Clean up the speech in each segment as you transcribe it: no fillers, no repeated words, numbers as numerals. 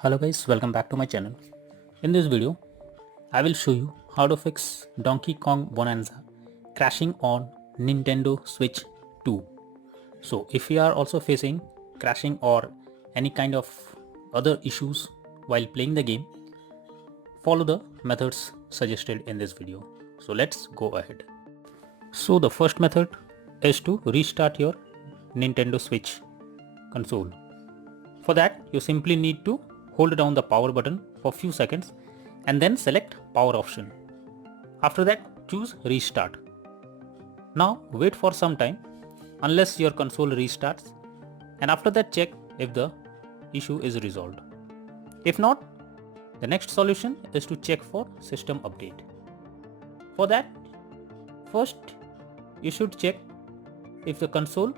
Hello guys, welcome back to my channel. In this video, I will show you how to fix Donkey Kong Bonanza crashing on Nintendo Switch 2. So if you are also facing crashing or any kind of other issues while playing the game, follow the methods suggested in this video. So let's go ahead. So the first method is to restart your Nintendo Switch console. For that, you simply need to hold down the power button for few seconds and then select power option. After that, choose restart. Now wait for some time unless your console restarts, and after that check if the issue is resolved. If not, the next solution is to check for system update. For that, first you should check if the console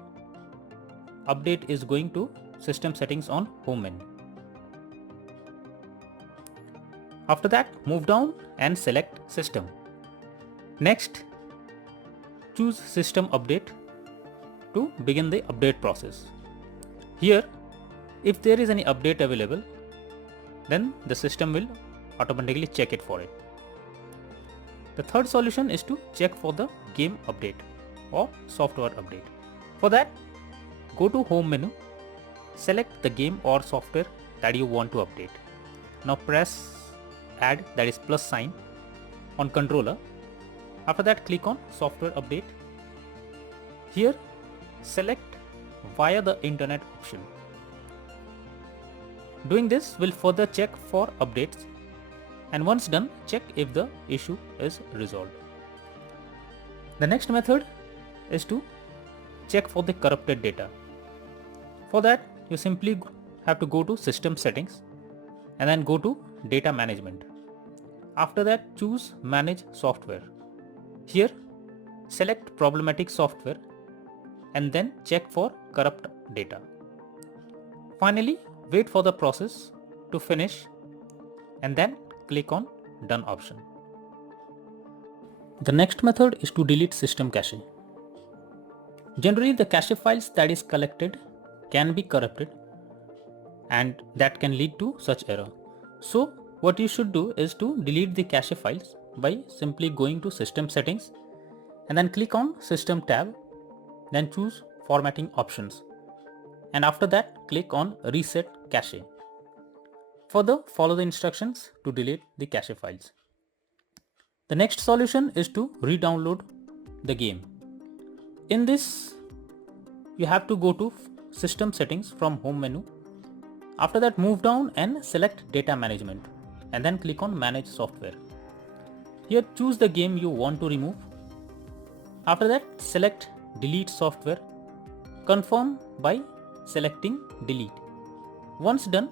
update is going to system settings on home menu. After that, move down and select system. Next, choose system update to begin the update process. Here, if there is any update available, then the system will automatically check it for it. The third solution is to check for the game update or software update. For that, go to home menu, select the game or software that you want to update. Now press add, that is plus sign, on controller. After that, click on software update. Here select via the internet option. Doing this will further check for updates, and once done, check if the issue is resolved. The next method is to check for the corrupted data. For that, you simply have to go to system settings and then go to data management. After that, choose manage software. Here select problematic software and then check for corrupt data. Finally, wait for the process to finish and then click on done option. The next method is to delete system cache. Generally, the cache files that is collected can be corrupted, and that can lead to such error. So what you should do is to delete the cache files by simply going to system settings and then click on system tab, then choose formatting options, and after that click on reset cache. Further, follow the instructions to delete the cache files. The next solution is to re-download the game. In this, you have to go to system settings from home menu. After that, move down and select data management and then click on manage software. Here choose the game you want to remove. After that, select delete software. Confirm by selecting delete. Once done,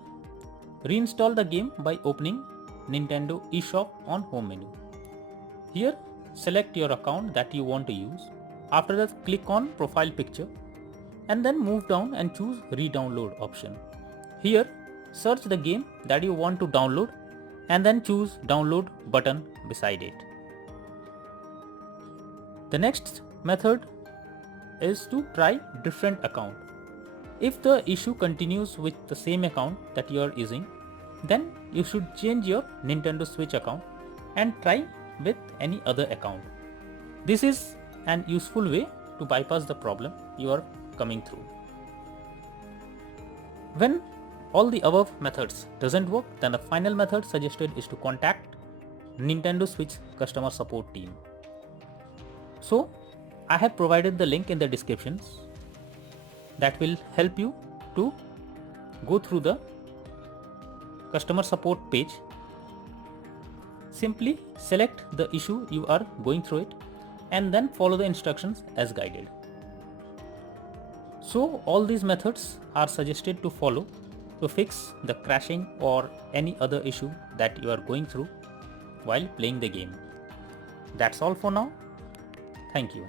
reinstall the game by opening Nintendo eShop on home menu. Here select your account that you want to use. After that, click on profile picture and then move down and choose re-download option. Here search the game that you want to download and then choose download button beside it. The next method is to try different account. If the issue continues with the same account that you are using, then you should change your Nintendo Switch account and try with any other account. This is an useful way to bypass the problem you are coming through. When all the above methods doesn't work, then the final method suggested is to contact Nintendo Switch customer support team. So I have provided the link in the descriptions that will help you to go through the customer support page. Simply select the issue you are going through it and then follow the instructions as guided. So all these methods are suggested to follow to fix the crashing or any other issue that you are going through while playing the game. That's all for now. Thank you.